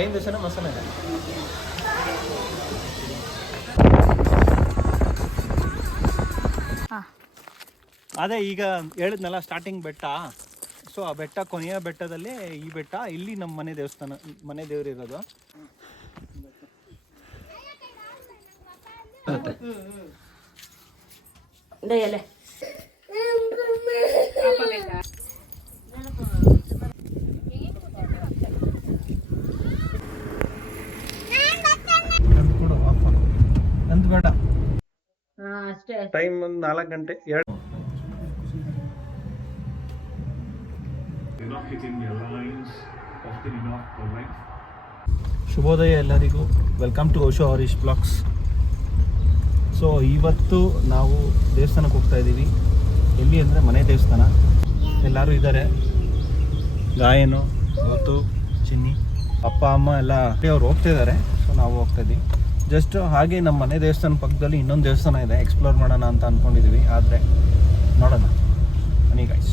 ಐದು ದಿವಸನ ಮಸಾಲೆ ಅದೇ ಈಗ ಹೇಳಿದ್ನಲ್ಲ ಸ್ಟಾರ್ಟಿಂಗ್ ಬೆಟ್ಟ. ಸೊ ಆ ಬೆಟ್ಟ ಕೊನೆಯ ಬೆಟ್ಟದಲ್ಲೇ ಈ ಬೆಟ್ಟ. ಇಲ್ಲಿ ನಮ್ಮ ಮನೆ ದೇವಸ್ಥಾನ, ಮನೆ ದೇವರು ಇರೋದು. ನಂದು ಬೇಡ. ಟೈಮ್ ಒಂದು 4 ಗಂಟೆ. ಶುಭೋದಯ ಎಲ್ಲರಿಗೂ. Welcome to Osho Harish blogs. So ಇವತ್ತು ನಾವು ದೇವಸ್ಥಾನಕ್ಕೆ ಹೋಗ್ತಾ ಇದ್ದೀವಿ. ಎಲ್ಲಿ ಅಂದರೆ ಮನೆ ದೇವಸ್ಥಾನ. ಎಲ್ಲರೂ ಇದ್ದಾರೆ. ಗಾಯನು, ಗೋತು, ಚಿನ್ನಿ, ಅಪ್ಪ ಅಮ್ಮ ಎಲ್ಲ ಅವ್ರು ಹೋಗ್ತಾ ಇದ್ದಾರೆ. ಸೊ ನಾವು ಹೋಗ್ತಾ ಇದ್ದೀವಿ. ಜಸ್ಟ್ ಹಾಗೆ ನಮ್ಮ ಮನೆ ದೇವಸ್ಥಾನ ಪಕ್ಕದಲ್ಲಿ ಇನ್ನೊಂದು ದೇವಸ್ಥಾನ ಇದೆ, ಎಕ್ಸ್ಪ್ಲೋರ್ ಮಾಡೋಣ ಅಂತ ಅಂದ್ಕೊಂಡಿದ್ದೀವಿ. ಆದರೆ ನೋಡೋಣ ಬನ್ನಿ ಗೈಸ್.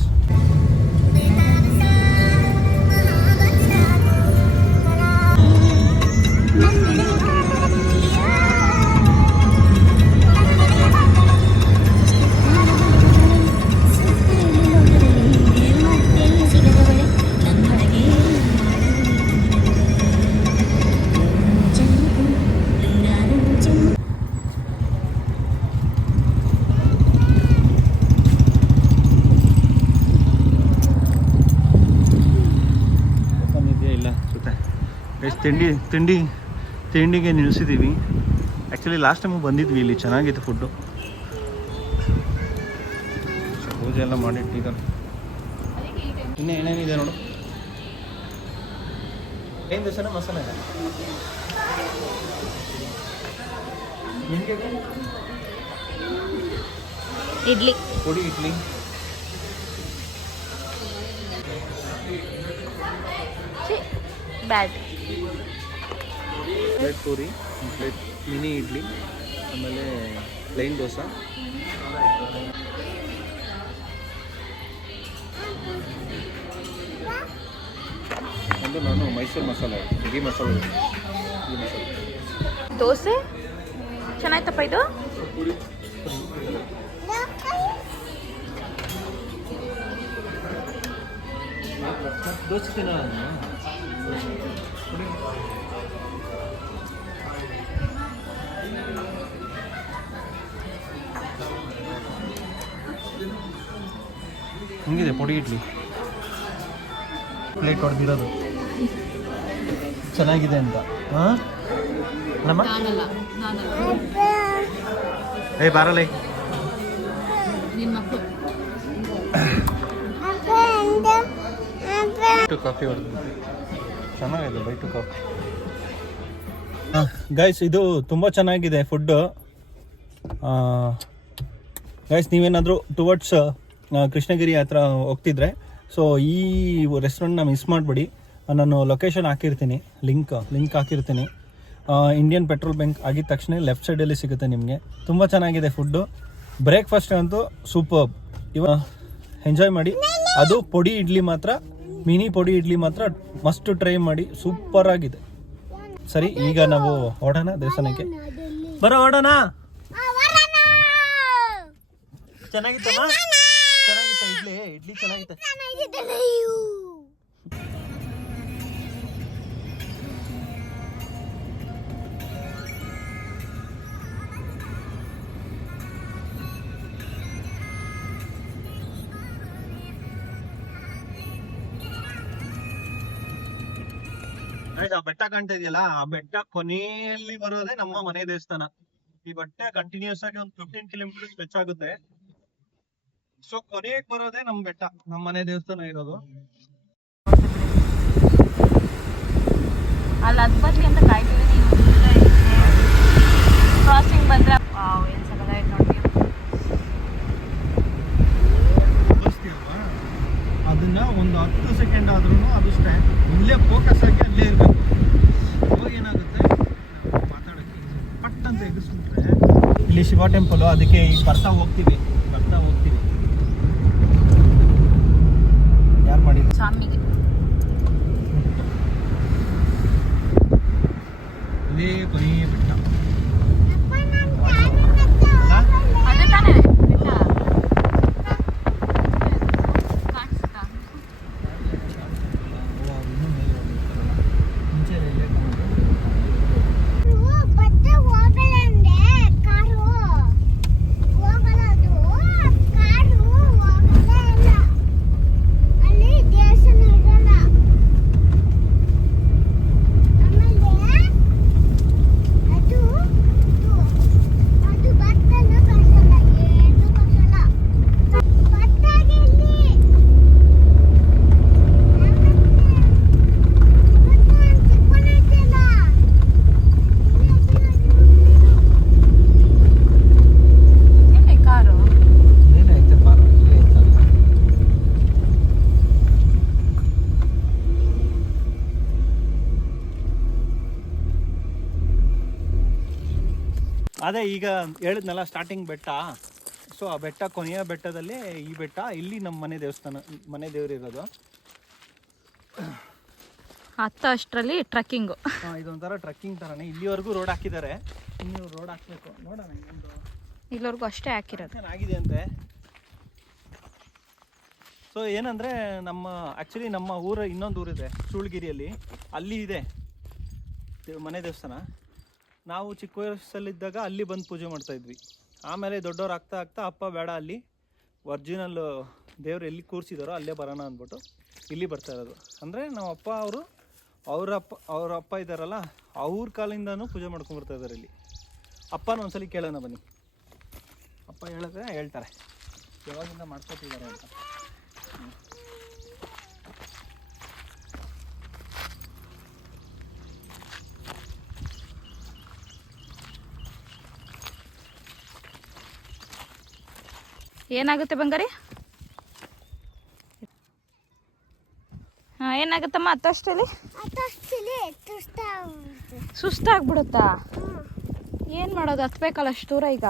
ತಿಂಡಿಗೆ ನಿಲ್ಲಿಸಿದ್ದೀವಿ. ಆ್ಯಕ್ಚುಲಿ ಲಾಸ್ಟ್ ಟೈಮು ಬಂದಿದ್ವಿ, ಇಲ್ಲಿ ಚೆನ್ನಾಗಿತ್ತು ಫುಡ್ಡು. ಪೂಜೆ ಎಲ್ಲ ಮಾಡಿಟ್ಟಿದ್ದಾರೆ. ಇನ್ನೂ ಏನೇನಿದೆ ನೋಡು. ಏನು ದಿವಸನ ಮಸಾಲೆ ಇಡ್ಲಿ, ಪುಡಿ ಇಡ್ಲಿ, ಬ್ಯಾಡ್ plate puri, plate mini idli, ಆಮೇಲೆ ಪ್ಲೈನ್ ದೋಸೆ, ಒಂದು ನಾನು ಮೈಸೂರು ಮಸಾಲೆ, ಇಡೀ ಮಸಾಲೆ, ದೋಸೆ ಚೆನ್ನಾಯ್ತಪ್ಪ. ಇದು ದೋಸೆ ತಿನ್ನೋ ಹಿಂಗಿದೆ ಪುಡಿ ಇಡ್ಲಿ. ಪ್ಲೇಟ್ ಹೊಡೆದಿರೋದು ಚೆನ್ನಾಗಿದೆ ಅಂತ. ಹಾಂ ನಮ್ಮ ಏ ಬಾರಲ್ಲ ಕಾಫಿ ಹೊಡೆದು ಚೆನ್ನಾಗಿದೆ. Bite coffee. ಗೈಸ್ ಇದು ತುಂಬ ಚೆನ್ನಾಗಿದೆ ಫುಡ್ಡು. ಗೈಸ್ ನೀವೇನಾದರೂ ಟುವರ್ಡ್ಸ್ ಕೃಷ್ಣಗಿರಿ ಹತ್ರ ಹೋಗ್ತಿದ್ರೆ ಸೊ ಈ ರೆಸ್ಟೋರೆಂಟ್ನ ಮಿಸ್ ಮಾಡಬೇಡಿ. ನಾನು ಲೊಕೇಶನ್ ಹಾಕಿರ್ತೀನಿ, ಲಿಂಕ್ ಹಾಕಿರ್ತೀನಿ. ಇಂಡಿಯನ್ ಪೆಟ್ರೋಲ್ ಬಂಕ್ ಆಗಿದ ತಕ್ಷಣ ಲೆಫ್ಟ್ ಸೈಡಲ್ಲಿ ಸಿಗುತ್ತೆ ನಿಮಗೆ. ತುಂಬ ಚೆನ್ನಾಗಿದೆ ಫುಡ್ಡು. ಬ್ರೇಕ್ಫಾಸ್ಟ್ ಅಂತೂ ಸೂಪರ್. ಎಂಜಾಯ್ ಮಾಡಿ. ಅದು ಪೊಡಿ ಇಡ್ಲಿ ಮಾತ್ರ, ಮಿನಿ ಪೊಡಿ ಇಡ್ಲಿ ಮಾತ್ರ ಮಸ್ಟ್ ಟ್ರೈ ಮಾಡಿ, ಸೂಪರ್ ಆಗಿದೆ. ಸರಿ, ಈಗ ನಾವು ಹೊರಡೋಣ ದೇವಸ್ಥಾನಕ್ಕೆ. ಹೊರಡೋಣ. ಚೆನ್ನಾಗಿತ್ತಮ್ಮ? ಚೆನ್ನಾಗಿತ್ತ ಇಡ್ಲಿ ಚೆನ್ನಾಗಿತ್ತ. ಆ ಬೆಟ್ಟ ಕಾಣ್ತಾ ಇದೆಯಲ್ಲ, ಆ ಬೆಟ್ಟ ಕೊನೆಯಲ್ಲಿ ಬರೋದೇ ನಮ್ಮ ಮನೆ ದೇವಸ್ಥಾನ. ಈ ಬೆಟ್ಟ ಕಂಟಿನ್ಯೂಸ್ ಆಗಿ ಒಂದು 15 ಕಿಲೋಮೀಟರ್ ಹೆಚ್ಚಾಗುತ್ತೆ. ಸೊ ಕೊನೆಗೆ ಬರೋದೇ ನಮ್ಮ ಬೆಟ್ಟ, ನಮ್ಮ ಮನೆ ದೇವಸ್ಥಾನ ಇರೋದು. ಅಲ್ಲಿ ಅದ್ಬತ್ತಿ ಅಂತ ಕಾಯ್ತೀವಿ. ಕ್ರಾಸಿಂಗ್ ಬಂದ್ರೆ ಏನ್ ಸಗದಾಯ್ತು ನೋಡಿ. ಅದನ್ನ ಒಂದು 10 ಸೆಕೆಂಡ್ ಆದ್ರೂ ಅದು ಇಲ್ಲೇ ಫೋಕಸ್ ಆಗಿ ಅಲ್ಲೇ ಇರಬೇಕು. ಅವಾಗ ಏನಾಗುತ್ತೆ, ಮಾತಾಡೋಕ್ಕೆ ಪಟ್ ಅಂತ ಎದುರಿಸ್ಬಿಟ್ರೆ. ಇಲ್ಲಿ ಶಿವ ಟೆಂಪಲ್, ಅದಕ್ಕೆ ಈಗ ಬರ್ತಾ ಹೋಗ್ತೀವಿ. ಯಾರು ಮಾಡಿದ್ರು? ಸ್ವಾಮಿಗೆ ಇದೇ ಕೊನೆಯ ಬೆಟ್ಟ. ಅದೇ ತಾನೇ ಬೆಟ್ಟ ಕಾಣಿಸ್ತಾ? ಎಲ್ಲಿ ಕಾರು? ಏನೈತೆ ಪಾರ ಇಲ್ಲಿ ಐತಲ್ಲ. ಅದೇ ಈಗ ಹೇಳಿದ್ನಲ್ಲ ಸ್ಟಾರ್ಟಿಂಗ್ ಬೆಟ್ಟ. ಸೊ ಆ ಬೆಟ್ಟ ಕೊನೆಯ ಬೆಟ್ಟದಲ್ಲಿ ಈ ಬೆಟ್ಟ. ಇಲ್ಲಿ ನಮ್ಮ ಮನೆ ದೇವಸ್ಥಾನ, ಮನೆ ದೇವರಿರೋದು. ಅಷ್ಟರಲ್ಲಿ ಟ್ರಕ್ಕಿಂಗು. ಇದೊಂಥರ ಟ್ರಕ್ಕಿಂಗ್ ಥರನೇ. ಇಲ್ಲಿವರೆಗೂ ರೋಡ್ ಹಾಕಿದ್ದಾರೆ, ಇನ್ನು ರೋಡ್ ಹಾಕಬೇಕು. ನೋಡೋಣ ಇನ್ನೊಂದು ಇಲ್ಲಿವರೆಗೂ ಅಷ್ಟೇ ಹಾಕಿರೋದು. ಚೆನ್ನಾಗಿದೆ ಅಂತೆ. ಸೊ ಏನಂದರೆ ಆ್ಯಕ್ಚುಲಿ ನಮ್ಮ ಊರ ಇನ್ನೊಂದು ಊರಿದೆ ಚೂಳಗಿರಿಯಲ್ಲಿ, ಅಲ್ಲಿ ಇದೆ ಮನೆ ದೇವಸ್ಥಾನ. ನಾವು ಚಿಕ್ಕ ವಯಸ್ಸಲ್ಲಿದ್ದಾಗ ಅಲ್ಲಿ ಬಂದು ಪೂಜೆ ಮಾಡ್ತಾಯಿದ್ವಿ. ಆಮೇಲೆ ದೊಡ್ಡವ್ರು ಆಗ್ತಾ ಆಗ್ತಾ ಅಪ್ಪ ಬೇಡ, ಅಲ್ಲಿ ಒರ್ಜಿನಲ್ ದೇವ್ರು ಎಲ್ಲಿ ಕೂರಿಸಿದಾರೋ ಅಲ್ಲೇ ಬರೋಣ ಅಂದ್ಬಿಟ್ಟು ಇಲ್ಲಿ ಬರ್ತಾ ಇರೋದು. ಅಂದರೆ ನಮ್ಮ ಅಪ್ಪ ಅವ್ರ ಅಪ್ಪ ಇದ್ದಾರಲ್ಲ, ಅವ್ರ ಕಾಲಿಂದನೂ ಪೂಜೆ ಮಾಡ್ಕೊಂಡ್ಬರ್ತಾ ಇದ್ದಾರೆ ಇಲ್ಲಿ. ಅಪ್ಪನ ಒಂದ್ಸಲಿ ಕೇಳೋಣ ಬನ್ನಿ. ಅಪ್ಪ ಹೇಳಿದ್ರೆ ಹೇಳ್ತಾರೆ ಯಾವಾಗಿಂದ ಮಾಡ್ಕೊತಿದ್ದಾರೆ ಅಂತ. ಏನಾಗುತ್ತೆ ಬಂಗಾರಿ? ಹಾಂ, ಏನಾಗುತ್ತಮ್ಮ ಅತ್ತಷ್ಟಲ್ಲಿ? ಸುಸ್ತಾಗ್ಬಿಡುತ್ತಾ? ಏನು ಮಾಡೋದು, ಹತ್ಬೇಕಲ್ಲ ಅಷ್ಟು ದೂರ ಈಗ.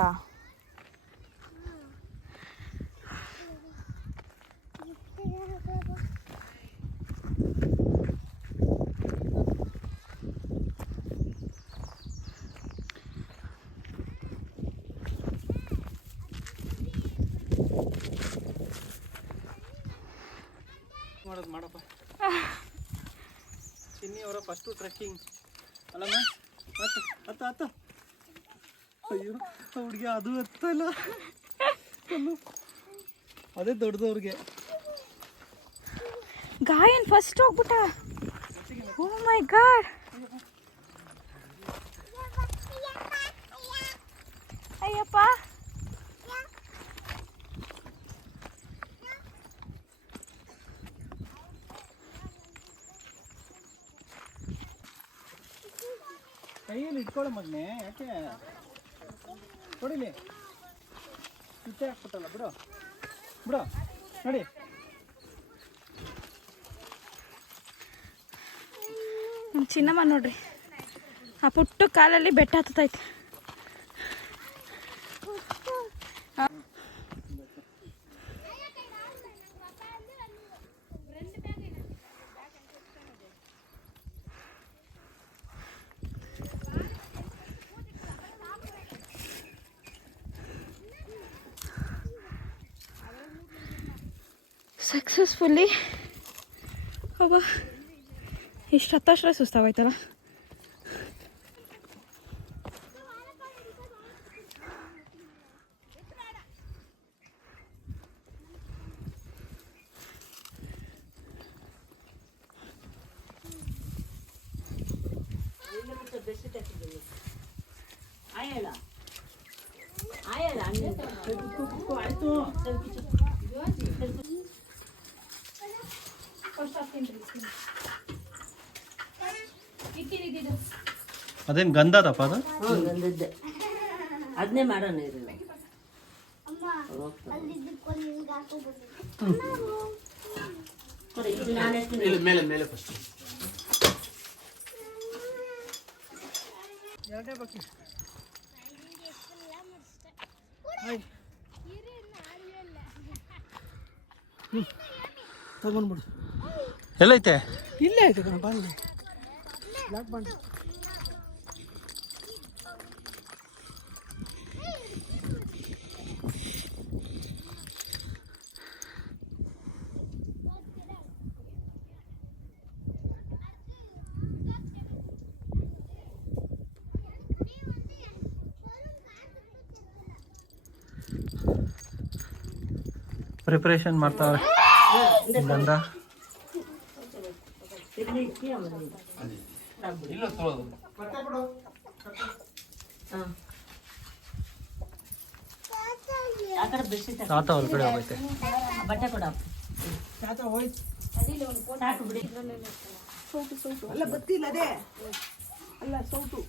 ಮಾಡೋದು ಮಾಡಪ್ಪ. ಚಿನ್ನಿ ಅವರ ಫಸ್ಟು ಟ್ರೆಕ್ಕಿಂಗ್ ಅಲ್ಲಮ್ಮ. ಹತ್ತ ಅಯ್ಯೋ ಹುಡುಗಿ ಅದು ಹತ್ತಲ್ಲ, ಅದೇ ದೊಡ್ಡದವ್ರಿಗೆ. ಗಾಯನ್ ಫಸ್ಟ್ ಹೋಗ್ಬಿಟ್ಟ. ಓ ಮೈ ಗಾಡ್, ಅಯ್ಯಪ್ಪ. ಕೈಯಲ್ಲಿ ಇಟ್ಕೊಳ್ಳೋ ಮಗನೆ, ಯಾಕೆ ಕೊಡಿಲಿ. ಸುತ್ತೆ ಹಾಕ್ಬಿಟ್ಟಲ್ಲ, ಬಿಡು ನೋಡಿ. ನಮ್ಮ ಚಿನ್ನಮ್ಮ ನೋಡ್ರಿ, ಆ ಪುಟ್ಟು ಕಾಲಲ್ಲಿ ಬೆಟ್ಟ ಹತ್ತೈತೆ. ಸಕ್ಸಸ್ಫುಲ್ಲಿ ಅವ ಇಷ್ಟು ಹತ್ತಷ್ಟೇ ಸುಸ್ತಾಗೋಯ್ತಲ್ಲ. ಅದೇನು ಗಂಧದಪ್ಪ ಅದು? ಅದನ್ನೇ ಮಾಡೋಣ. ಮೇಲೆ ಮೇಲೆ ಫಸ್ಟ್ ಎರಡೇ ಬಾಕಿ. ತಗೊಂಡ್ಬಿಡು. ಎಲ್ಲೈತೆ? ಇಲ್ಲೇ ಐತೆ ಕಣ, ಬಂದು ಬ್ಲಾಕ್ ಬಂದು ಪ್ರಿಪ್ರೇಷನ್ ಮಾಡ್ತಾವ್ರೆ ಗಂಧ. ತಾತ ಹೊರಗಡೆ ಹೋಗೈತೆ. ಬಟ್ಟೆ ಕೊಡ ಅಲ್ಲ ಗೊತ್ತಿಲ್ಲ ಅದೇ ಅಲ್ಲ ಸೌಟು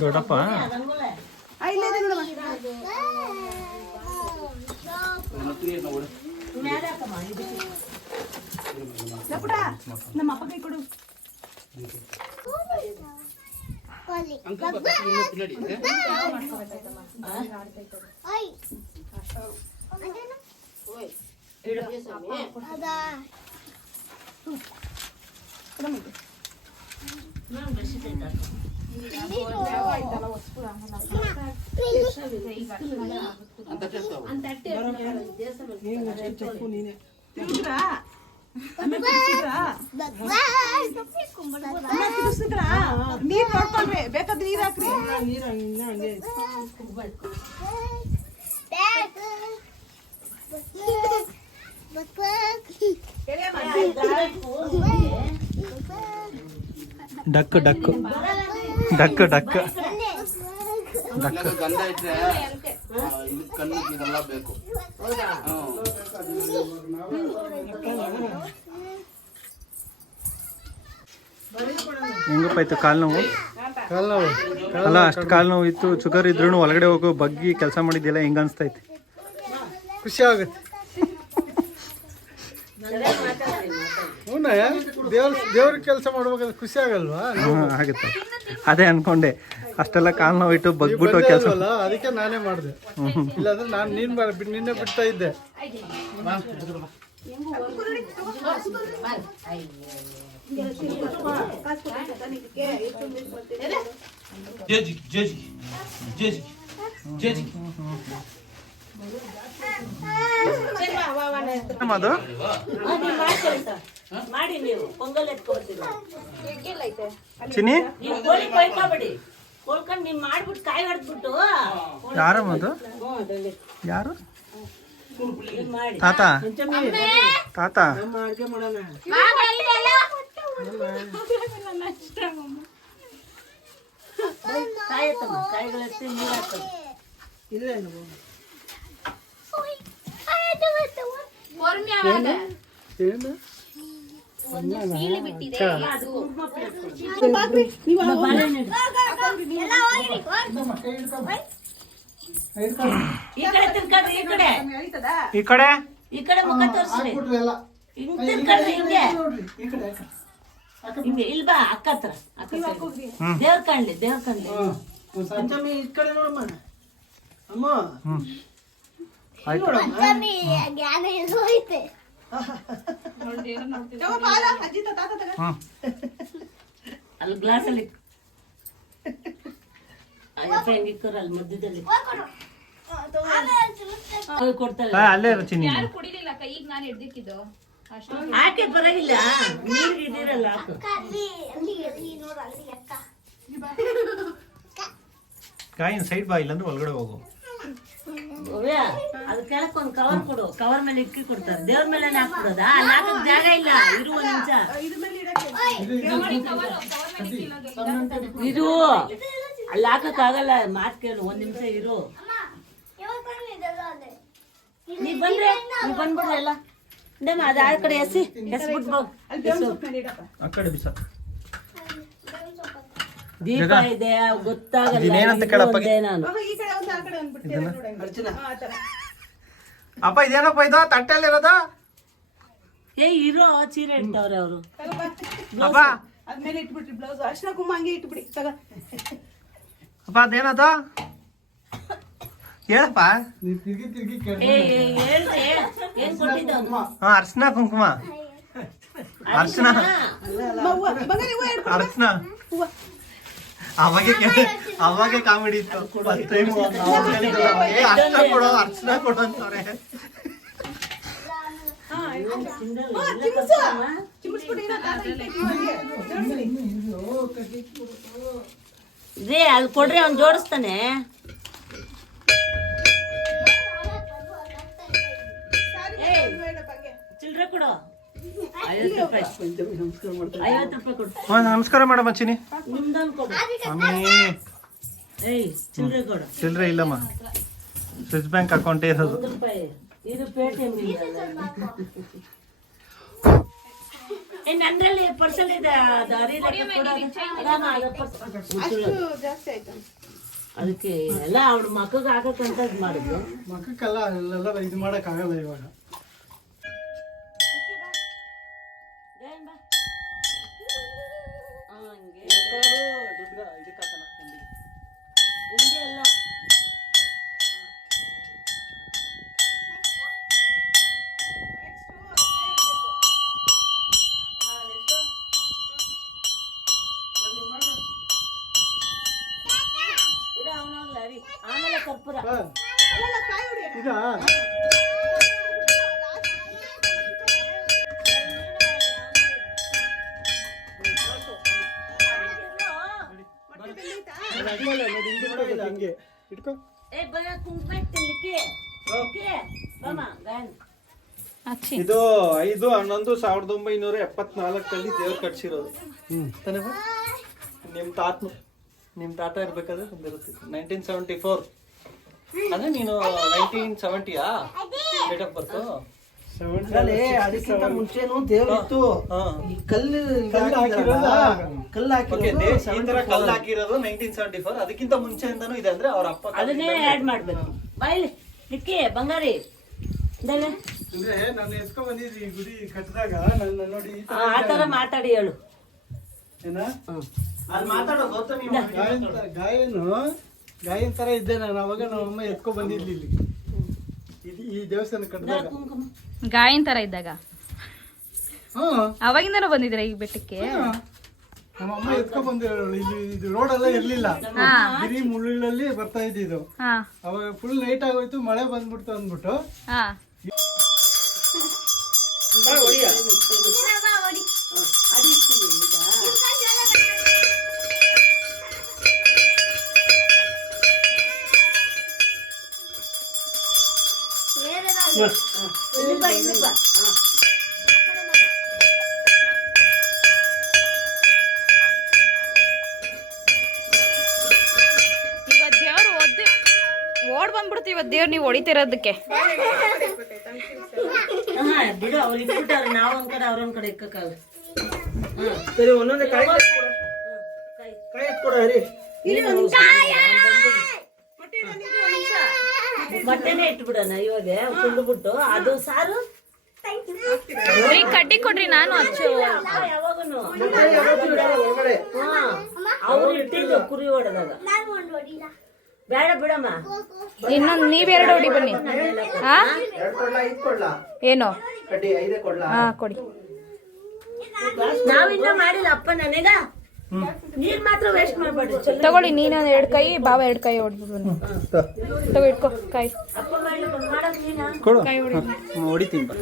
ದೊಡ್ಡಪ್ಪ ಇಲ್ಲದೆ ನೋಡಮ್ಮ ಲಪುಟ ನಮ್ಮ ಅಪ್ಪ ಕೈ ಕೊಡು ನೀರ್ ನೋಡ್ಕೊಂಡ್ರಿ ಬೇಕಾದ್ರೆ ನೀರ್ ಹಾಕ್ರಿ duck duck duck duck duck. ಗಂಧ ಇಟ್ರೆ ಇದು ಕಣ್ಣಿಗೆ ಇದೆಲ್ಲ ಬೇಕು. ಹೆಂಗಪ್ಪ ಇತ್ತು ಕಾಲು ನೋವು? ಅಲ್ಲ ಅಷ್ಟು ಕಾಲು ನೋವು ಇತ್ತು, ಶುಗರ್ ಇದ್ರೂ ಒಳಗಡೆ ಹೋಗೋ ಬಗ್ಗಿ ಕೆಲಸ ಮಾಡಿದ್ದಿಲ್ಲ, ಹೆಂಗ ಅನ್ಸ್ತೈತಿ? ಖುಷಿ ಆಗುತ್ತೆ. ದೇವ್ರ ಕೆಲಸ ಮಾಡ್ಬೇಕಾದ್ರೆ ಖುಷಿ ಆಗಲ್ವಾ? ಆಗುತ್ತೆ. ಅದೇ ಅನ್ಕೊಂಡೆ, ಅಷ್ಟೆಲ್ಲ ಕಾಲು ನೋವು ಇಟ್ಟು ಬಗ್ಬಿಟ್ಟು ಕೆಲಸ. ಅದಕ್ಕೆ ನಾನೇ ಮಾಡಿದೆ, ಇಲ್ಲಾಂದ್ರೆ ನಾನು ನಿನ್ನೆ ಬಿಡ್ತಾ ಇದ್ದೆ. ಅದು ಮಾಡಿ ನೀವು ಪೊಂಗಲ್ ಎತ್ಕೊಡ್ತೀರಿ ಚಿನಿ ನೀವು ಕೋಳಿ ಕೊಯ್ಕೊಬೇಡಿ, ಕೊಳ್ಕೊಂಡು ನೀವು ಮಾಡ್ಬಿಟ್ಟು ಕಾಯಿ ಹೊಡೆದ್ಬಿಟ್ಟು ಯಾರಮ್ಮದು? ಯಾರು? ಮಾಡಿ ತಾತ ತಾತ ಕಾಯಿ ಎತ್ತಮ್ಮ, ಕಾಯಿಗಳೆತ್ತಿ ನೀರು ಹಾಕೋದು. ಈ ಕಡೆ ತಿರ್ಕೊಳ್ರಿ, ಈ ಕಡೆ ಈ ಕಡೆ ಈ ಕಡೆ ಮುಖ ತೋರಿಸ್ರಿ, ಹಿಂಗ್ ತಿರ್ಕೊಳ್ರಿ, ಹಿಂಗೆ ಹಿಂಗೆ ಇಲ್ ಬಾ ಅಕ್ಕ ಹತ್ರ, ದೇವ್ರ ಕಾಣ್ಲಿ, ದೇವ್ರ ಕಾಣ್ಲಿ. ಈ ಕಡೆ ನೋಡಮ್ಮ ಅಮ್ಮ. ಅಲ್ಲಿ ಗ್ಲಾಸಲ್ಲಿ ಹೆಂಗಿಕ್ಕರ ಅಲ್ಲಿ ಮಧ್ಯದಲ್ಲಿ ಕೊಡ್ತಾರೆ. ಅಲ್ಲೇ ಚಿನಿ ಹಾಕಿ ಬರಂಗಿಲ್ಲ, ನೀರಿಗೆ ಇದ್ದೀರಲ್ಲ ಹಾಕು. ಕಾಯಿನ ಸೈಡ್ ಬಾ, ಇಲ್ಲಾಂದ್ರೆ ಒಳಗಡೆ ಹೋಗು. ಅದು ಕೆಳಕ್ ಒಂದ್ ಕವರ್ ಕೊಡು, ಕವರ್ ಮೇಲೆ ಇಕ್ಕಿ ಕೊಡ್ತಾರೆ, ದೇವ್ರ ಮೇಲೆ ಹಾಕ್ಬಿಡೋದಾ? ಅಲ್ಲಿ ಹಾಕಕ್ ಜಾಗ ಇಲ್ಲ, ಇರುವ ನಿಮಿಷ ಇರು, ಅಲ್ಲಿ ಹಾಕಕ್ ಆಗಲ್ಲ, ಮಾತ್ ಕೇಳು, ಒಂದ್ ನಿಮಿಷ ಇರು. ನೀವ್ ಬಂದ್ರೆ ನೀವ್ ಬಂದ್ಬಿಡ್ರಿ ಎಲ್ಲ ಅದ ಆ ಕಡೆ ಎಸ್ಬಿಟ್ಟು ಆ ಕಡೆ ಬಿಸ. ದೀಪ ಇದೆ ಗೊತ್ತಾಗಲ್ಲ, ಇದೇನಂತ ಕೇಳಪ್ಪ? ನಾನು ಅಪ್ಪ ಇದೇನಪ್ಪ ಇದು ತಟ್ಟೆಲ್ಲಿ ಇರೋದು? ಏ ಇರೋ ಚೀರೆ ಇಡ್ತಾವ್ರೆ ಅವರು. ಅಪ್ಪ ಅದ್ಮೇಲೆ ಇಟ್ಬಿಟ್ರಿ ಬ್ಲೌಸ್, ಅರ್ಶಿನ ಕುಂಕುಮ ಹಂಗೆ ಇಟ್ಬಿಡಿ. ತಗ ಅಪ್ಪ ಅದೇನದು ಹೇಳಪ್ಪ. ಹೇಳ್ರಿ ಏನ್ ಕೊಟ್ಟಿದ್ದ ಹಾ, ಅರ್ಶಿನ ಕುಂಕುಮ, ಅರ್ಶಿನ ಅರ್ಶಿನ. ಅವಾಗೆ ಕಾಮಿಡಿ ಇತ್ತು. ಫಸ್ಟ್ ಟೈಮ್ ಅರ್ಶಿನ ಕೊಡೋ, ಅರ್ಶಿನ ಕೊಡೋ ಅಂತವ್ರೆ. ಇದೇ ಅಲ್ಲಿ ಕೊಡ್ರಿ ಅವ್ನು ಜೋಡಿಸ್ತಾನೆ. ಚಿಲ್ಲರೆ ಕೊಡು, 50 ರೂಪಾಯಿ. 50 ರೂಪಾಯಿ ಕೊಡು. ನಮಸ್ಕಾರ ಮಾಡಮ್ಮ ಚಿನಿ. ನಿಮ್ದೊಂದು ಕೊಡು. ಏಯ್ ಚಿಲ್ಲರೆ ಕೊಡು. ಚಿಲ್ಲರೆ ಇಲ್ಲಮ್ಮ, ಸ್ವಿಸ್ ಬ್ಯಾಂಕ್ ಅಕೌಂಟೇ ಇರೋದು. 1 ರೂಪಾಯಿ. ಇದು ಪೇಟಿಎಂ ನಂದ್ರಲ್ಲಿ ಪರ್ಸಲ್ ಇದೆ. ಅದು ಜಾಸ್ತಿ ಆಯ್ತು. ಅದಕ್ಕೆ ಎಲ್ಲ ಅವ್ಳ ಮಕ್ಕಳಿಗೆ ಹಾಕಕ್ಕಂತ ಇದು ಮಾಡಿದ್ರು. ಮಕ್ಕಕ್ಕೆಲ್ಲ ಅಲ್ಲೆಲ್ಲ ಇದು ಮಾಡೋಕ್ಕಾಗಲ್ಲ ಇವಾಗ. ಉಂಡೆ ಎಲ್ಲ ಆಮೇಲೆ ಕರ್ಪೂರ. ಇದಾ ಹಂಗೆ ಇಟ್ಕೋ. ಏ ಬರ ಕುಂಕುಮ ಇಟ್ಟಿಲ್ಲಿಕ್ಕೆ. ಓಕೆ ಬಾಮ ಗಾಯನ್. ಅಚ್ಚಿ ಇದು 5/11/1974 ದೇವ್ರು ಕಟ್ಸಿರೋದು ತಾನೇ ಬಾ? ನಿಮ್ಮ ತಾತ ಇರ್ಬೇಕಾದ್ರೆ ಬಂದಿರುತ್ತೆ. 1974 ಅಂದ್ರೆ ನೀನು 1970ಯಾ ಡೇಟ್ ಆಫ್ ಬರ್ತು? ಅದಕ್ಕಿಂತ ಮುಂಚೆನೂ ದೇವ್ರಿತ್ತು. ಈ ಕಲ್ಲು ಓಕೆ, ಈ ತರ ಕಲ್ಲು ಹಾಕಿರೋದು 1974. ಅದಕ್ಕಿಂತ ಮುಂಚೆಯಿಂದನೂ ಇದೆ ಅಂದ್ರೆ ಅವ್ರ ಅಪ್ಪ ಅದನ್ನೇ ಆಡ್ ಮಾಡ್ಬೇಕು. ಬಾಯ್ಲಿ ನಿಕ್ಕಿ ಬಂಗಾರಿ ಅಂದ್ರೆ ನಾನು ಎತ್ಕೊಂಡ್ ಬಂದಿದ್ರಿ ಈ ಗುಡಿ ಕಟ್ಟಿದಾಗ ನನ್ನ ನೋಡಿ ಆ ತರ ಮಾತಾಡಿ ಹೇಳು. ಏನ ಅಲ್ಲಿ ಮಾತಾಡೋದು ಗೊತ್ತಾ ನೀವು? ಗಾಯನ್ ತರ ಇದ್ದೆ ನಾನು. ಅವಾಗ ನಮ್ಮಮ್ಮ ಎತ್ಕೊಂಡ್ ಬಂದಿದ್ಲಿ ಇಲ್ಲಿ ಈ ದೇವಸ್ಥಾನ ಕಟ್ಟಿದಾಗ. ಕುಂಕುಮ ಗಾಯನ್ ತರ ಇದ್ದಾಗ ಹ್ಮ್ ಅವಾಗಿಂದನೂ ಬಂದಿದ್ದೀರಾ ಈ ಬೆಟ್ಟಕ್ಕೆ? ನಮ್ಮಮ್ಮ ಎತ್ಕೊಂಡ್ ಬಂದಿರೋಳು. ಇಲ್ಲಿ ಇದು ರೋಡ್ ಎಲ್ಲ ಇರ್ಲಿಲ್ಲ, ಗಿರಿ ಮುಳ್ಳುಗಳಲ್ಲಿ ಬರ್ತಾ ಇದ್ದಿದ್ದು. ಹಾ ಅವಾಗ ಫುಲ್ ನೈಟ್ ಆಗೋಯ್ತು, ಮಳೆ ಬಂದ್ಬಿಡ್ತು ಅಂದ್ಬಿಟ್ಟು ಹಾ ಅದು ಇಟ್ಟಿವಿ ಈಗ. ಇಲ್ಲಿ ಬಾ. ಇವತ್ತು ದೇವ್ರು ಓಡ್ ಬಂದ್ಬಿಡ್ತು. ಇವತ್ತು ದೇವ್ರು ನೀವು ಹೊಡಿತಿರೋದಕ್ಕೆ. ಬಿಡು, ಅವ್ರು ಇಟ್ಬಿಟ್ಟಾರ. ನಾವ್ ಒಂದ್ ಕಡೆ ಅವ್ರೊಂದ್ ಕಡೆ ಇಕ್ಕಕ್ಕಾಗ. ಸರಿ, ಒಂದೊಂದೇ ಕಾಯಿ ಎತ್ಕೊಡ ಹರಿ. ಮೊಟ್ಟೆನೆ ಇಟ್ಬಿಡೋಣ ಇವಾಗ ಕುಂಡ್ಬಿಟ್ಟು. ಅದು ಸಾರು ಕಡ್ಡಿ ಕೊಡ್ರಿ, ನಾನು ಹಚ್ಚು. ಯಾವಾಗನು ಒಳಗಡೆ ಅವ್ರು ಇಟ್ಟಿದ್ದು ಕುರಿ ಹೊಡೆದಾಗ. ಬೇಡ ಬಿಡಮ್ಮ. ಇನ್ನೊಂದು ನೀವೆರಡು ಹೊಡಿ ಬನ್ನಿ. ಹಾ 2 ಕೊಡ್ಲಾ 5 ಕೊಡ್ಲಾ? ಏನು ಕಡ್ಡಿ 5 ಕೊಡ್ಲಾ? ಹಾ ಕೊಡಿ. ನಾವಿನ್ನ ಮಾಡಿಲ್ಲ ಅಪ್ಪ ನನಗ. ನೀರ್ ಮಾತ್ರ ವೇಸ್ಟ್ ಮಾಡ್ಬೇಡಿ. ತಗೊಳ್ಳಿ, ನೀನು 2 ಕೈ, ಬಾವ 2 ಕೈ ಹೊಡ್ಬಿಟ್ಟು ಬನ್ನಿ. ತಗೋ ಇಟ್ಕೋ ಕೈ. ಅಪ್ಪ ಮಾಡಕ್ ನೀನಾ ಕೊಡು, ಕೈ ಹೊಡಿ. ಹೊಡಿತೀನಿ ಬಾ.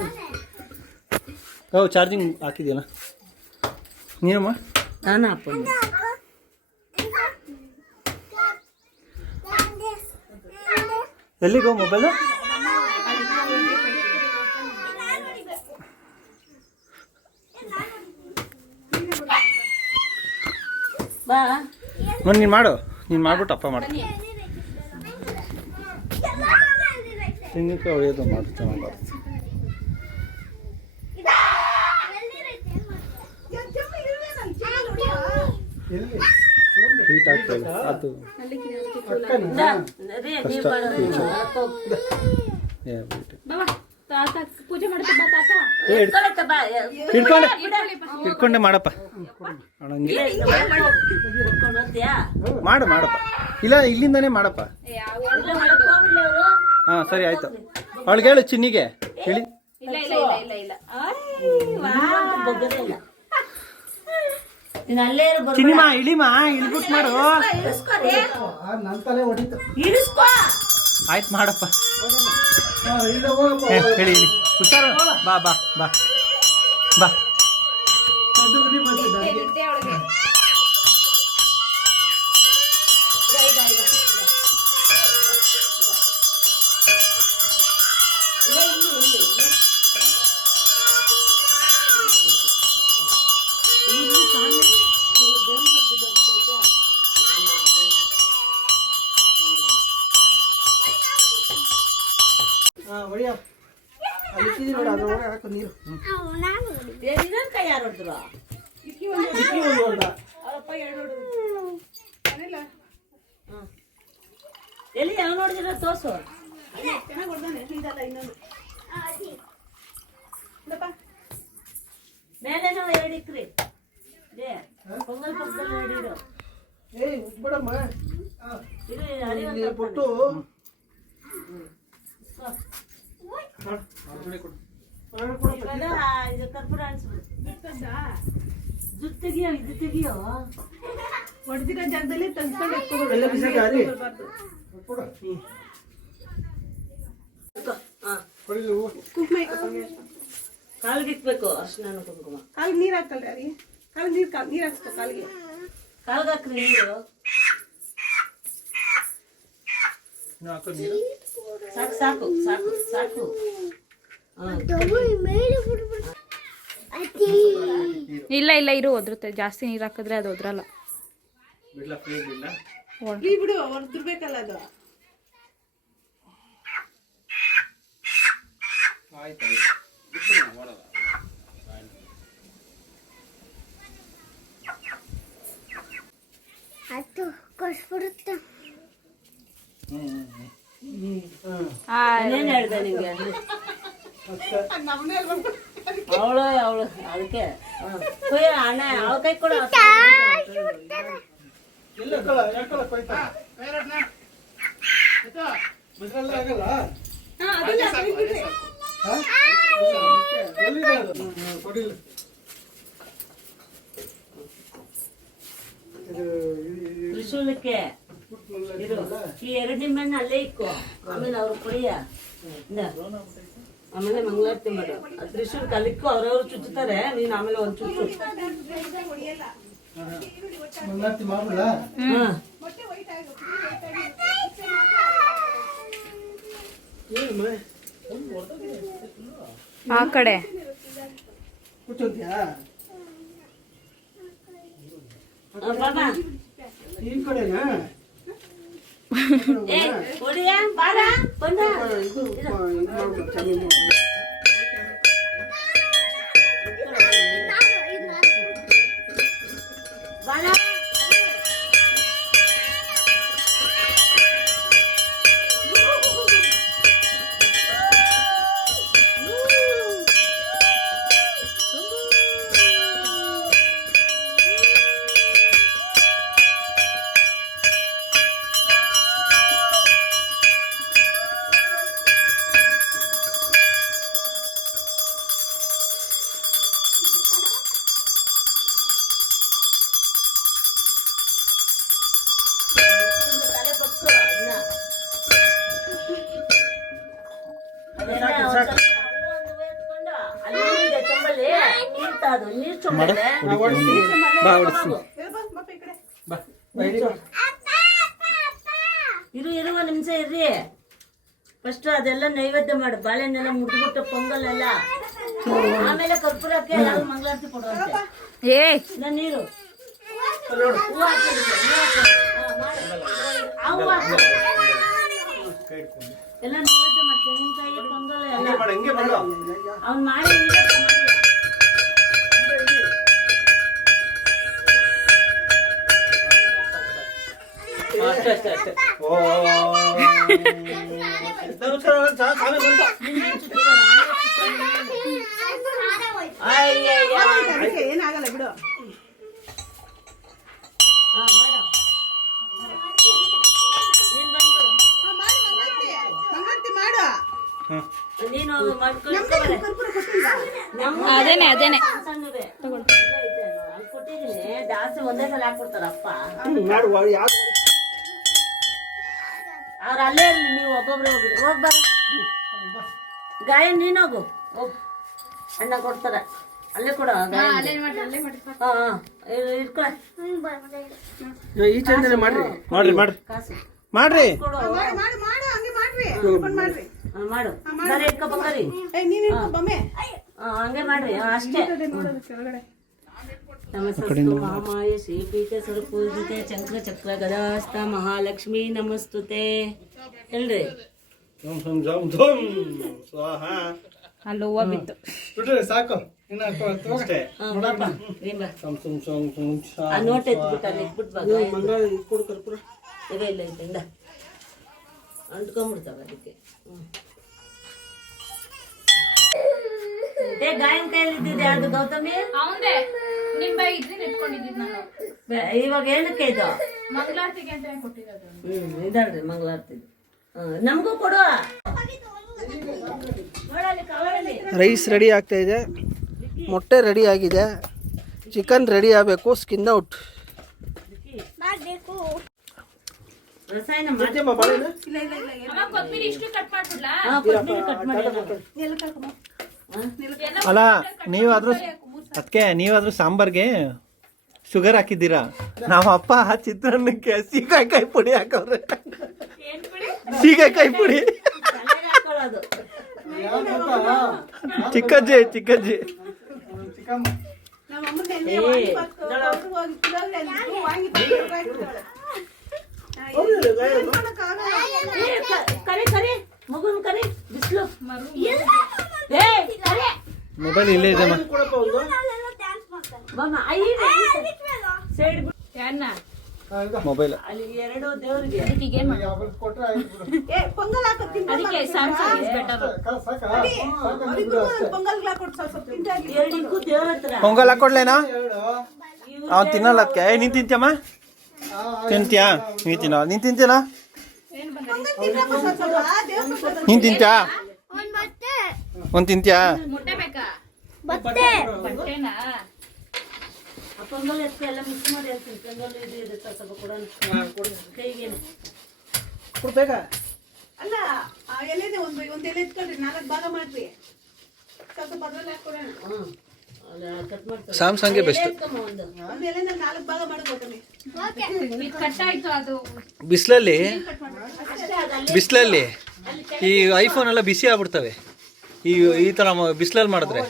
ಚಾರ್ಜಿಂಗ್ ಹಾಕಿದ್ಯಲ್ಲ ನೀನಮ್ಮ? ನಾನು ಅಪ್ಪ ಎಲ್ಲಿಗೋ ಮೊಬೈಲ್? ಬಾ. ನೀನು ಮಾಡು, ನೀನು ಮಾಡ್ಬಿಟ್ಟು ಅಪ್ಪ ಮಾಡು. ತೆಂಗಿನಕಾಯಿ ಹೊಡೆಯೋದು ಮಾಡು, ಚೆನ್ನಾಗಿ ಬರುತ್ತೆ. ಎಲ್ಲಿ ಹೀಟ್ ಆಗ್ತಾ ಇದೆ ಅದು. ಪೂಜೆ ಮಾಡ್ತೀವಿ ತಾತ. ಇಟ್ಕೊಂಡೆ ಮಾಡಪ್ಪ. ಮಾಡಪ್ಪ. ಇಲ್ಲ, ಇಲ್ಲಿಂದಾನೇ ಮಾಡಪ್ಪ. ಹಾ ಸರಿ ಆಯ್ತು. ಅವಳಿಗೆ ಹೇಳು, ಚಿನ್ನಿಗೆ ಹೇಳಿ. ಚಿನ್ನಿಮಾ ಇಳಿಮಾ, ಇಳ್ಬಿಟ್ಟು ಮಾಡು. ನನ್ನ ತಲೆ ಹೊಡಿತು. ಆಯ್ತು ಮಾಡಪ್ಪ. ಇಲ್ಲ ಹೋಗಪ್ಪ. ಹೇಳಿ ಹೇಳಿ. ಹುಷಾರು. ಬಾ ಬಾ ಬಾ ಬಾ. ಇನ್ನೊಂದು ಕೈ ಯಾರು ಹೊಡೆದ್ರು ಚಿಕ್ಕಿ ಒಂದು ಹೊಡ್ದ. ಅವಪ್ಪ ಎರಡು ಹೊಡೆದ್ರು ಎಲ್ಲಿ ಯಾವ ನೋಡಿದಿರ ತೋರ್ಸು ಚೆನ್ನಾಗಿ ಹೊಡ್ದಾನೆ ಇದಲ್ಲ ಇನ್ನೊಂದು ಮೇಲೇನೋ ಎರಡು ಇಕ್ರಿ ಪೊಂಗಲ್ ಪಕ್ಕದಲ್ಲಿ ಎರಡು ಏಯ್ ಉಟ್ಬಿಡಮ್ಮ. ಇರು ಇಲ್ಲಿ ಬಿಟ್ಟು ಇದು ಕರ್ಪೂರ ಅನ್ಸ್ಬಿಡು ಜುಟ್ಟು ತೆಗಿಯೋ ಇದು ತೆಗಿಯೋ ಹೊಡೆದಿರೋ ಜಾಗದಲ್ಲಿ ತಂದ್ಕೊಂಡು ಎಲ್ಲ ಬಿಸಿ ಗಾರಿ ಕುಂಕುಮ ಕಾಲ್ಗೆ ಇಕ್ಬೇಕು ಅರ್ಶಿನ ಕುಂಕುಮ ಕಾಲಿಗೆ ನೀರು ಹಾಕಲ್ರಿ ರೀ ಕಾಲಿಗೆ ನೀರು ಹಾಕ್ಸ್ಕೊ ಕಾಲಿಗೆ ಕಾಲ್ಗೆ ಹಾಕ್ರಿ ನೀರು ಸಾಕು ಸಾಕು ಸಾಕು ಸಾಕು ಇಲ್ಲ ಇಲ್ಲ ಇರು ಒದ್ರುತ್ತೆ, ಜಾಸ್ತಿ ನೀರು ಹಾಕಿದ್ರೆ ಅದು ಒದ್ರಲ್ಲ. ಬಿಡ್ಲಾ ಪ್ಲೇಟ್ ಬಿಡ್ಲಾ? ಈ ಬಿಡು ಹೊಡೆದಿರ್ಬೇಕಲ್ಲ ಅದು ಆಯ್ತು ಏನೇನು ಹೇಳ್ದೆ ನಿಂಗೆ ಅವಳು ಅದಕ್ಕೆ ಅಣ್ಣ ಅವಳ ಕೈ ಕೊಡ ಇಲ್ಲ ಯಾಕಲ್ಲ ಕೊಯ್ತಾ ಬಿಸಿಲಲ್ಲೇ ಆಗಲ್ಲ ಎಲ್ಲಿದೆ ಅದು ಕೊಡಿಲ್ಲ ತ್ರಿಶೂಲಕ್ಕೆ ಇರು ಈ ಎರಡು ನಿಂಬೆಹಣ್ಣು ಅಲ್ಲೇ ಇಕ್ಕು ಆಮೇಲೆ ಅವ್ರು ಕೊಡಿಯ ಆಮೇಲೆ ಮಂಗಳಾರತಿ ಮಾಡು ತ್ರಿಶೂಲ್ ಕಲಿಕ್ಕು ಅವ್ರವ್ರು ಚುಚ್ಚುತ್ತಾರೆ ನೀನು ಆಮೇಲೆ ಒಂದು ಚುಚ್ಚು ಮಂಗಳಾರತಿ ಮಾಡ್ಬಿಡ ಆ ಕಡೆ ಕೂತಂತ್ಯಾ ಬಾಬಾ ಈ ಕಡೆನಾ ಏ ಕೊಡಿಯ ಬಾರ ಬಂದ ಇದು ಮಾಡ್ಬಿಡು ಚೆನ್ನಾಗಿ ಬಾರ ಇರು ಇರುವ ನಿಮಿಷ ಇರ್ರಿ ಫಸ್ಟ್ ಅದೆಲ್ಲ ನೈವೇದ್ಯ ಮಾಡು ಬಾಳೆಹಣ್ಣೆಲ್ಲ ಮುಡ್ಬಿಟ್ಟು ಪೊಂಗಲ್ ಎಲ್ಲ ಆಮೇಲೆ ಕರ್ಪೂರಕ್ಕೆ ಎಲ್ಲರೂ ಮಂಗಳಾರತಿ ಕೊಡುವಂತೆ ಏ ನೀರು ಹೂವು ಹಾಕಿದ್ರು ಎಲ್ಲ ನೈವೇದ್ಯ ಮಾಡ್ತೇವೆ ತೆಂಗಿನಕಾಯಿ ಪೊಂಗಲ್ ಎಲ್ಲ ಅವ್ನು ಮಾಡಿ ಅಷ್ಟೇ ಏನಾಗಲ್ಲ ಬಿಡು ಮಂಗಳಾರತಿ ಮಾಡು ನೀನು ಅದೇನೆ ಅದೇನೆ ಕೊಟ್ಟಿದ್ದೀನಿ ಜಾಸ್ತಿ ಒಂದೇ ಸಲ ಹಾಕ್ಬಿಡ್ತಾರಪ್ಪ ಅವ್ರು ಅಲ್ಲೇ ಇರಲಿ ನೀವು ಒಬ್ಬೊಬ್ರೆ ಹೋಗ್ರಿ ಹೋಗ್ಬಾರ ಗಾಯ ನೀನೋಗು ಹೋಗ್ ಅಣ್ಣ ಕೊಡ್ತಾರೆ ಅಲ್ಲೇ ಕೊಡ ಇಟ್ಕೊಳ ಈ ಚಂದನೆ ಮಾಡ್ರಿ ಮಾಡ್ರಿ ಮಾಡ್ರಿ ಕಾಸು ಮಾಡ್ರಿ ಕೊಡು ಮಾಡು ಮಾಡು ಹಂಗೆ ಮಾಡ್ರಿ ಮಾಡ್ರಿ ಮಾಡು ಬರೀ ಇಟ್ಕೊ ಬಂಗಾರಿ ನೀನು ಬೊಮ್ಮೆ ಹಂಗೆ ಮಾಡ್ರಿ ಅಷ್ಟೇ ನೋಡೋದು ಕೆಳಗಡೆ ನಮಸ್ತೆ ಮಹಾಮಾಯ ಶ್ರೀಪೀಠ ಸ್ವರೂಪೂಜಿತೆ ಚಕ್ರ ಚಕ್ರ ಗದಾಸ್ತ ಮಹಾಲಕ್ಷ್ಮೀ ನಮಸ್ತುತೆ ಹೇಳ್ರಿ ಧಮ್ ಧಮ್ ಧಮ್ ಧಮ್ ಸ್ವಾಹ ಅಲ್ಲಿ ಹೂವು ಬಿತ್ತು. ಬಿಟ್ರೆ ಸಾಕು ಇನ್ನ ಅಷ್ಟೇ. ಬಾಪ ನೀನ್ ಬಾ. ಆ ನೋಟ್ ಎತ್ಬಿಟ್ಟು ಅಲ್ಲಿ ಇಟ್ಬಿಟ್ಟು ಬಾ. ಇಲ್ಲ ಇಲ್ಲ ಇಲ್ಲ ಅಂಟ್ಕೊಂಡ್ಬಿಡ್ತಾವ ಅದಕ್ಕೆ. ಗಾಯನ ಕೈಯಲ್ಲಿ ಇದ್ದಿದೆ ಅದು ಗೌತಮಿ. ಅವಂದೇ ನಿಂಬೆ ಇದ್ರೆ ಇಟ್ಕೊಂಡಿದ್ದೀನಿ ನಾನು. ಇವಾಗ ಏನಕ್ಕೆ ಇದು? ಮಂಗಳಾರತಿಗೆ ಅಂತ ಕೊಟ್ಟಿರೋದು. ಇದಾಳ್ರಿ ಮಂಗಳಾರತಿ. ನಮಗೂ ಕೊಡುವ. ನೋಡಲ್ಲಿ ಕವರಲ್ಲಿ ರೈಸ್ ರೆಡಿ ಆಗ್ತಾ ಇದೆ, ಮೊಟ್ಟೆ ರೆಡಿ ಆಗಿದೆ, ಚಿಕನ್ ರೆಡಿ ಆಗಬೇಕು, ಸ್ಕಿನ್ ಔಟ್. ರಸಾಯನ ಅಮ್ಮ ಕೊತ್ತಂಬರಿ ಇಷ್ಟು ಕಟ್ ಮಾಡ್ಬಿಡ್ಲಾ? ಕಟ್ ಮಾಡಿ ಅಲ್ಲ ನೀವಾದ್ರೂ ಅದಕ್ಕೆ ನೀವಾದ್ರೂ ಸಾಂಬಾರ್ಗೆ ಶುಗರ್ ಹಾಕಿದ್ದೀರಾ, ನಮ್ಮ ಅಪ್ಪ ಚಿತ್ರಾನ್ನಕ್ಕೆ ಸೀಗೆಕಾಯಿ ಪುಡಿ ಹಾಕವ್ರೆ. ಸೀಗೆಕಾಯಿ ಪುಡಿ ಹಾಕೊಳ್ಳೋದು. ಚಿಕ್ಕಜ್ಜಿ ಚಿಕ್ಕಜ್ಜಿ. ಚಿಕ್ಕಮ್ಮ ಕರಿ ಕರಿ ಮಗುನ್ ಕರಿ ಬಿಸ್ಲು. ಮೊಬೈಲ್ ಇಲ್ಲೇ ಇದೆ ಸೈಡ್ ಮೊಬೈಲ್. ಅಲ್ಲಿ ಎರಡು ದೇವ್ರಿಗೆ ಕೊಟ್ರೆ ಆಯ್ತು ಬಿಡು. ಪೊಂಗಲ್ ಹಾಕೋತೀನಿ, ಅದಕ್ಕೆ ಸ್ಯಾಮ್ಸಂಗ್ ಇಸ್ ಬೆಟರ್. ಪೊಂಗಲ್ ಹಾಕೊಟ್ಟು ಸ್ವಲ್ಪ ತಿಂತಾಗಿ. ಎರಡಿಗೂ ದೇವ್ರ ಹತ್ರ ಪೊಂಗಲ್ ಹಾಕೊಡ್ಲೇನಾ? ಎರಡು ಅವ್ನು ತಿನ್ನಲ್ಲ ಅದಕ್ಕೆ. ನೀನ್ ತಿಂತ್ಯಮ್ಮ? ತಿಂತ್ಯಾ? ನೀನ್ ತಿನ್ನ? ನೀನ್ ತಿಂತೀನ? ನೀನ್ ತಿಂತ್ಯಾ? ಒಂದ್ ತಿಂತ್ಯಾ? ಮೊಟ್ಟೆ ಬೇಕಾ? ಬಟ್ಟೆನಾ? ಪೊಂಗಲ್ ಎತ್ತಿ ಎಲ್ಲ ಮಿಕ್ಸ್ ಮಾಡಿ ಹೇಳ್ತೀನಿ. ಪೊಂಗಲ್ ಇದು ಇರುತ್ತೆ ಸ್ವಲ್ಪ ಕೊಡೋಣ ಕೈಗೇನೆ. ಕೊಡ್ಬೇಕಾ? ಅಲ್ಲ ಆ ಎಲೆದೆ ಒಂದು ಎಲೆ ಎತ್ಕೊಳ್ರಿ, 4 ಭಾಗ ಮಾಡ್ರಿ, ಸ್ವಲ್ಪ ಬದ್ರಲ್ಲಿ ಹಾಕೊಡೋಣ. ಕಟ್ ಮಾಡ್ತಾರೆ. ಸ್ಯಾಮ್ಸಂಗ್ಗೆ ಬೆಸ್ಟ್. ಒಂದು ಒಂದು ಎಲೆನ 4 ಭಾಗ ಮಾಡ್ಕೊತೀನಿ. ಇದು ಕಟ್ ಆಯ್ತು. ಅದು ಬಿಸಿಲಲ್ಲಿ ಈ ಐಫೋನ್ ಎಲ್ಲ ಬಿಸಿ ಆಗ್ಬಿಡ್ತವೆ ಈ ತರ ಬಿಸಿಲಲ್ಲಿ ಮಾಡಿದ್ರೆ.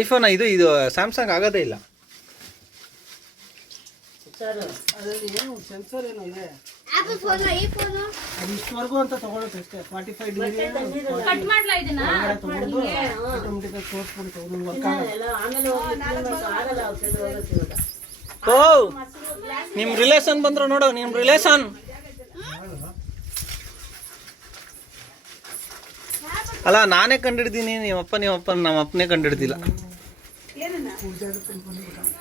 ಐಫೋನ್ ಇದು ಸ್ಯಾಮ್ಸಂಗ್ ಆಗೋದೇ ಇಲ್ಲ. ಅದರಲ್ಲಿ ಏನು ಸೆನ್ಸರ್ ಏನೋ ಇದೆ, ಅದು ಇಷ್ಟವರೆಗೂ ಅಂತ ತಗೊಳುತ್ತೆ ಅಷ್ಟೇ. 45 ಡಿಗ್ರಿ ಕಟ್ ಮಾಡ್ಲಾ ಇದನ್ನ? ತಗೊಂಡು ಆಟೋಮೆಟಿಕ್ ಆಗಿ ತೋರಿಸ್ಬಿಟ್ಟು ತಗೊಂಡು ವರ್ಕ್ ಆಗುತ್ತೆ. ಆಮೇಲೆ ಆಗಲ್ಲ ಔಷಧಿ ಹೋಗುತ್ತೆ ಇವಾಗ. ಓ ನಿಮ್ ರಿಲೇಷನ್ ಬಂದ್ರು ನೋಡು, ನಿಮ್ ರಿಲೇಷನ್. ಅಲ್ಲ ನಾನೇ ಕಂಡಿಡ್ದೀನಿ, ನಿಮ್ಮಪ್ಪ ನಮ್ಮ ಅಪ್ಪನೇ ಕಂಡಿಡ್ದಿಲ್ಲ. ಏನನ್ನ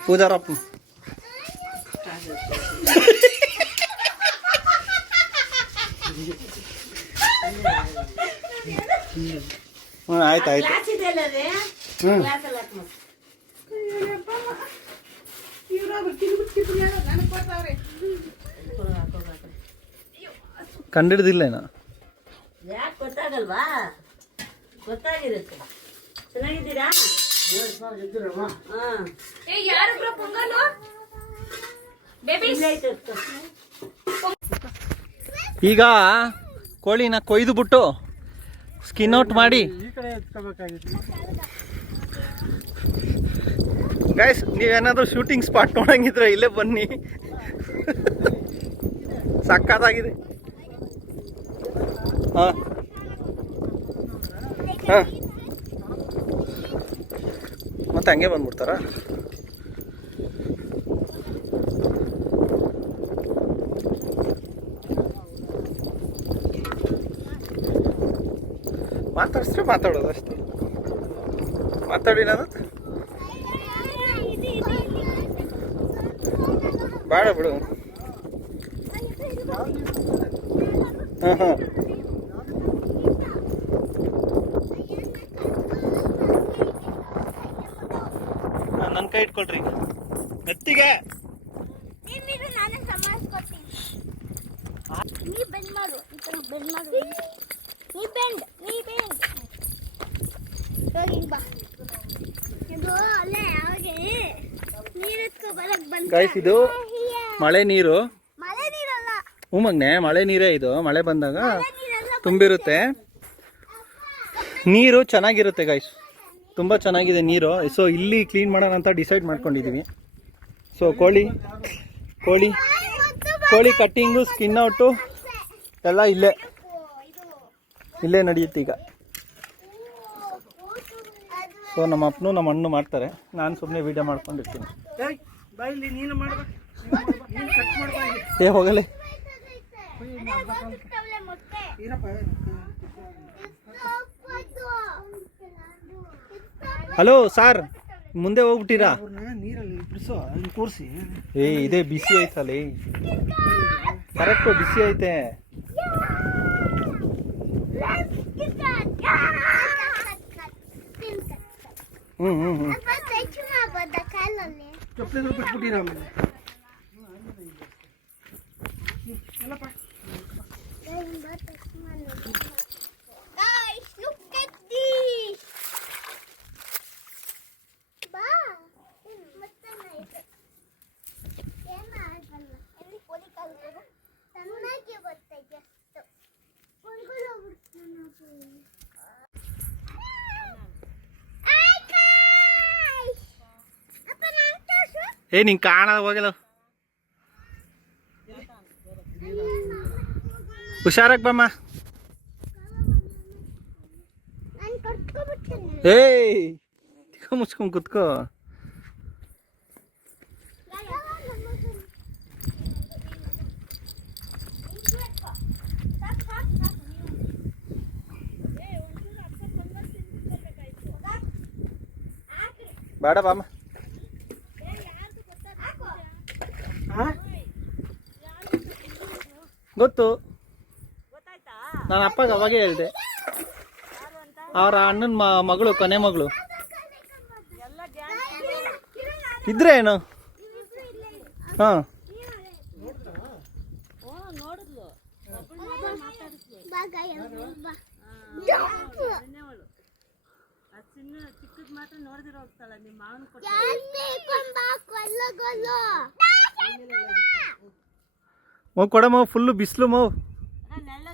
ಪೂಜಾರಪ್ಪ. ಆಯ್ತು ಆಯ್ತು. ಗ್ಲಾಸ್ ಇದೆ ಅಲ್ಲ ರೀ, ಗ್ಲಾಸ್ ಎಲ್ಲ ಹಾಕಿ ಮಾಡಿ. ಇವ್ರು ತಿನ್ಬಿಟ್ಟು ನನಗೆ ಕೊಟ್ಟವ್ರೆ. ಕಂಡಿಡ್ದಿಲ್ಲ ಏನೋ. ಯಾಕೆ ಗೊತ್ತಾಗಲ್ವಾ? ಗೊತ್ತಾಗಿರುತ್ತೆ. ಚೆನ್ನಾಗಿದ್ದೀರಾ? ಹಾ ಏ ಯಾರು ಬ್ರೋ ಪೊಂಗಲು? ಬೇಬಿ ಇಲ್ಲ ಐತೆ ಅಷ್ಟು. ಈಗ ಕೋಳಿನ ಕೊಯ್ದು ಬಿಟ್ಟು ಸ್ಕಿನ್ ಔಟ್ ಮಾಡಿ ಈ ಕಡೆ ಎತ್ಕೋಬೇಕಾಗಿತ್ತು. ಗೈಸ್, ನೀವೇನಾದ್ರೂ ಶೂಟಿಂಗ್ ಸ್ಪಾಟ್ ನೋಡಂಗಿದ್ರೆ ಇಲ್ಲೇ ಬನ್ನಿ, ಸಕ್ಕತ್ತಾಗಿದೆ. ಹಾಂ ಹಾಂ ಮತ್ತೆ ಹಂಗೆ ಬಂದ್ಬಿಡ್ತಾರಾ? ಮಾತಾಡಿಸ್ರೆ ಮಾತಾಡೋದು ಅಷ್ಟೇ. ಮಾತಾಡಿನದು ಬೇಡ ಬಿಡು. ಹಾಂ ಹಾಂ ನನ್ನ ಕೈ ಇಟ್ಕೊಳ್ರಿ ಮೆತ್ತಿಗೆ. ಗೈಸ್, ಇದು ಮಳೆ ನೀರು. ಮಗ್ನೆ ಮಳೆ ನೀರೇ ಇದು. ಮಳೆ ಬಂದಾಗ ತುಂಬಿರುತ್ತೆ ನೀರು, ಚೆನ್ನಾಗಿರುತ್ತೆ ಗೈಸ್, ತುಂಬ ಚೆನ್ನಾಗಿದೆ ನೀರು. ಸೊ ಇಲ್ಲಿ ಕ್ಲೀನ್ ಮಾಡೋಣ ಅಂತ ಡಿಸೈಡ್ ಮಾಡ್ಕೊಂಡಿದ್ದೀವಿ. ಸೊ ಕೋಳಿ ಕಟ್ಟಿಂಗು, ಸ್ಕಿನ್ ಔಟು ಎಲ್ಲ ಇಲ್ಲೇ ನಡೆಯುತ್ತೆ ಈಗ. ಸೊ ನಮ್ಮ ಅಪ್ಪನು ನಮ್ಮ ಅಣ್ಣು ಮಾಡ್ತಾರೆ, ನಾನು ಸುಮ್ಮನೆ ವೀಡಿಯೋ ಮಾಡ್ಕೊಂಡಿರ್ತೀನಿ. ಬಾಯಿಲಿ ನೀನು ಮಾಡ್ಬಾ, ನೀನು ಕಟ್ ಮಾಡ್ಬಾ. ಏ ಹೋಗಲಿ. ಹಲೋ ಸಾರ್, ಮುಂದೆ ಹೋಗ್ಬಿಟ್ಟಿರಾ? ನೀರಲ್ಲಿ ಬಿಡಿಸೋ, ಅಲ್ಲಿ ಕೂರಿಸಿ. ಏ ಇದೇ ಬಿಸಿ ಐತಲ್ಲಿ, ಕರೆಕ್ಟು ಬಿಸಿ ಐತೆ. ಹ್ಞೂ ಚಪ್ಪಲಿ ಬಿಟ್ಬಿಟ್ಟಿರ ಆಮೇಲೆ. ಏ ನಿಂಗೆ ಕಾಣದ ಹೋಗಲ್ಲ, ಹುಷಾರಾಗಿ ಬಮ್ಮ. ಏಯ್ ಮುಚ್ಕೊಂಡ್ ಕುತ್ಕೋ. ಬೇಡ ಬಾಮ್ಮ. ಗೊತ್ತು, ನಾನು ಅಪ್ಪಗೆ ಅವಾಗೇ ಹೇಳಿದೆ. ಅವರ ಅಣ್ಣನ ಮಗಳು, ಕೊನೆ ಮಗಳು ಇದ್ರೆ ಏನು. ಹಾಂ ಚಿಕ್ಕದ್ ಮಾತ್ರ ನೋಡಿದಿರೋ ಹೋಗ್ತಾಳ ನಿಮ್ಮ ಮಾವನ ಕೊಡಮ್ಮ, ಫುಲ್ಲು ಬಿಸಿಲು ಮೌ. ನೆಲ್ಲ